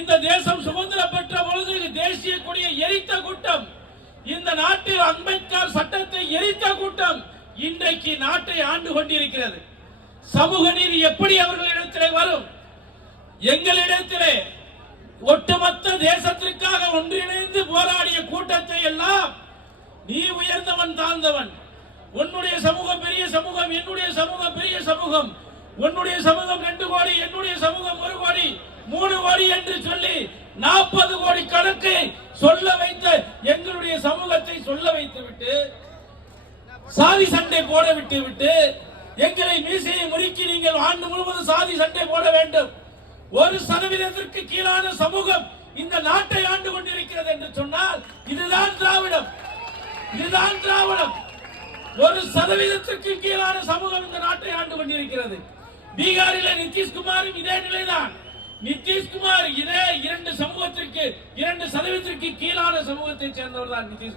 இந்த தேசம் சுதந்திரம் பெற்ற பொழுது தேசிய கொடியை எரித்த கூட்டம், இந்த நாட்டில் அம்பேத்கர் சட்டத்தை எரித்த கூட்டம் இன்றைக்கு நாட்டை ஆண்டு கொண்டிருக்கிறது. சமூக நீதி எப்படி அவர்களிடத்திலே வரும்? எங்களிடத்திலே ஒட்டுமொத்த தேசத்திற்காக ஒன்றிணைந்து போராடிய கூட்டத்தை எல்லாம் நீ உயர்ந்தவன் தாழ்ந்தவன், உன்னுடைய சமூகம் பெரிய சமூகம், என்னுடைய சமூகம் பெரிய சமூகம், உன்னுடைய சமூகம் 2 கோடி, என்னுடைய சமூகம் 1 கோடி 3 கோடி என்று சொல்லி 40 கோடி கணக்கை சொல்ல வைத்த எங்களுடைய சமூகத்தை சொல்ல வைத்துவிட்டு சாதி சண்டை போட விட்டு எங்களை மீசையை முறுக்கி நீங்கள் ஆண்டு முழுவதும் சாதி சண்டை போட வேண்டும். 1% கீழான சமூகம் இந்த நாட்டை ஆண்டு கொண்டிருக்கிறது என்று சொன்னால் இதுதான் திராவிடம், இதுதான் திராவிடம். 1% கீழான சமூகம் இந்த நாட்டை ஆண்டு கொண்டிருக்கிறது. பீகாரில் நிதிஷ்குமாரும் இதே நிலைதான். நிதிஷ்குமார் இதே 2% கீழான சமூகத்தை சேர்ந்தவர் தான் நிதிஷ்குமார்.